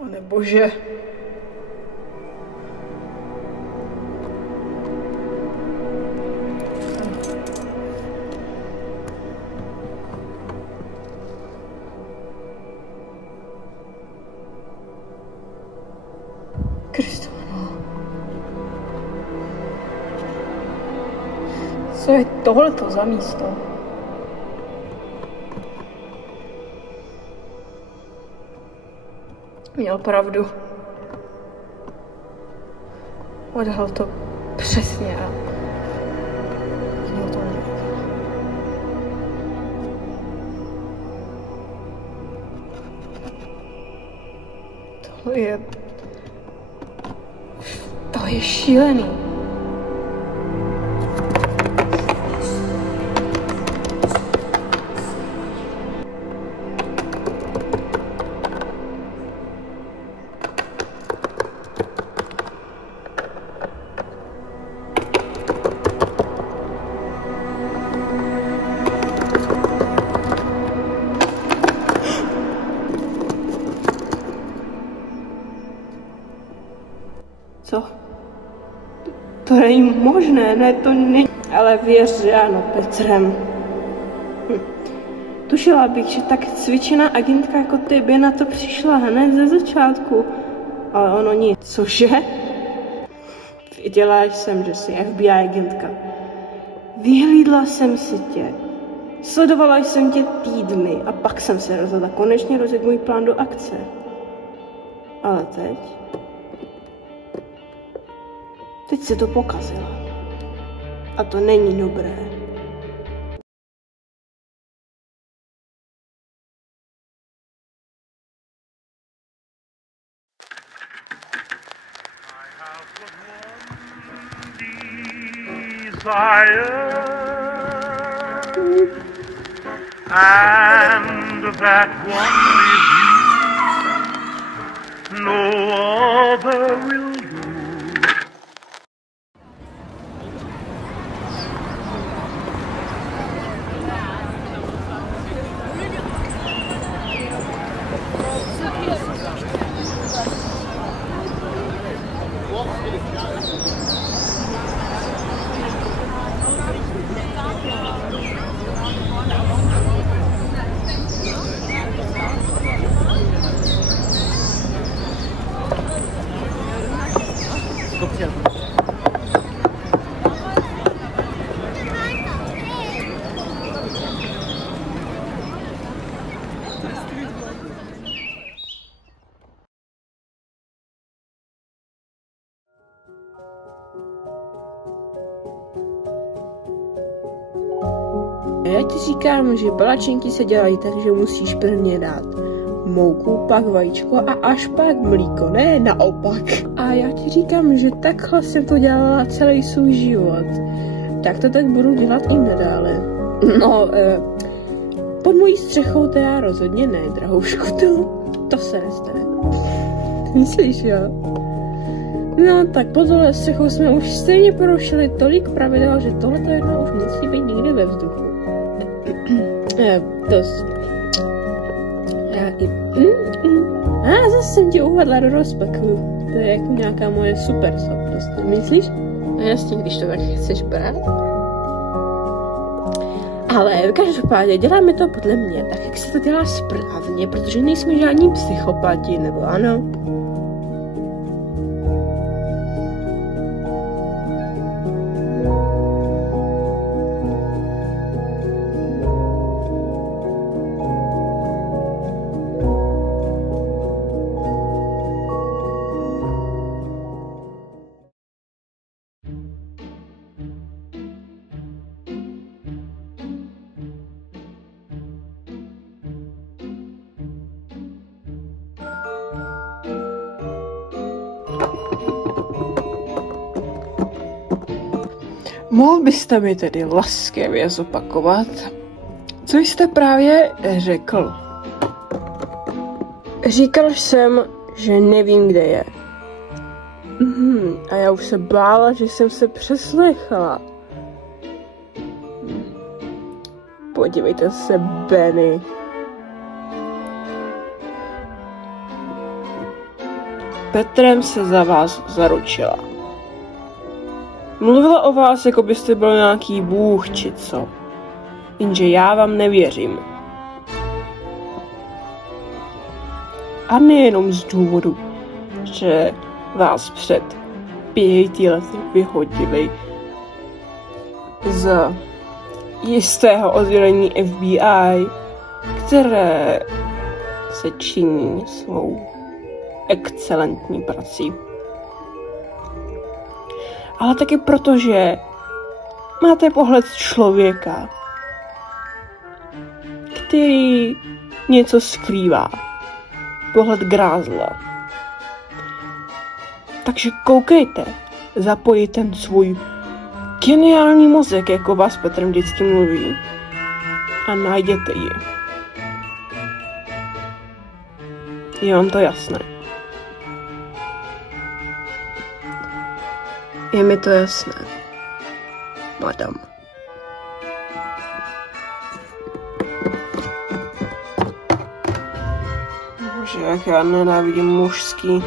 Pane bože. Kristovano. Co je tohleto za místo? Měl pravdu. Odhal to přesně a nikdo to nevěděl. To je šílený. Co? To není možné, ne, to není. Ale věř, že ano, Petrem. Tušila bych, že tak cvičená agentka jako ty by na to přišla hned ze začátku. Ale ono nic. Cože? Věděla jsem, že jsi FBI agentka. Vyhlídla jsem si tě. Sledovala jsem tě týdny a pak jsem se rozhodla konečně rozjet můj plán do akce. Ale teď se to pokazila. A to není dobré. And that one is you, no other will do. Já ti říkám, že palačinky se dělají tak, že musíš prvně dát mouku, pak vajíčko a až pak mlíko, ne naopak. A já ti říkám, že takhle jsem to dělala celý svůj život. Tak to tak budu dělat i nadále. No, pod mojí střechou to já rozhodně ne, drahoušku, to se nestane. Myslíš, jo? No, tak pod tohle střechou jsme už stejně porušili tolik pravidel, že tohleto jedno už musí být nikdy ve vzduchu. Dost. A zase jsem tě uvedla do rozpaku. To je jako nějaká moje super schopnost, myslíš? No jasně, když to tak chceš brát. Ale každopádně děláme to podle mě, tak jak se to dělá správně, protože nejsme žádní psychopati, nebo ano? Mohl byste mi tedy laskavě zopakovat, co jste právě řekl? Říkal jsem, že nevím, kde je. A já už se bála, že jsem se přeslechla. Podívejte se, Benny. Petrem se za vás zaručila. Mluvila o vás, jako byste byl nějaký bůh, či co. Jenže já vám nevěřím. A nejenom z důvodu, že vás před 5 lety vyhodili z jistého oddělení FBI, které se činí svou excelentní prací. Ale taky proto, že máte pohled člověka, který něco skrývá. Pohled grázla. Takže koukejte, zapojit ten svůj geniální mozek, jako vás Petrem vždycky mluví, a najděte ji. Je vám to jasné? Je mi to jasné, madam. Bože, jak já nenávidím mužský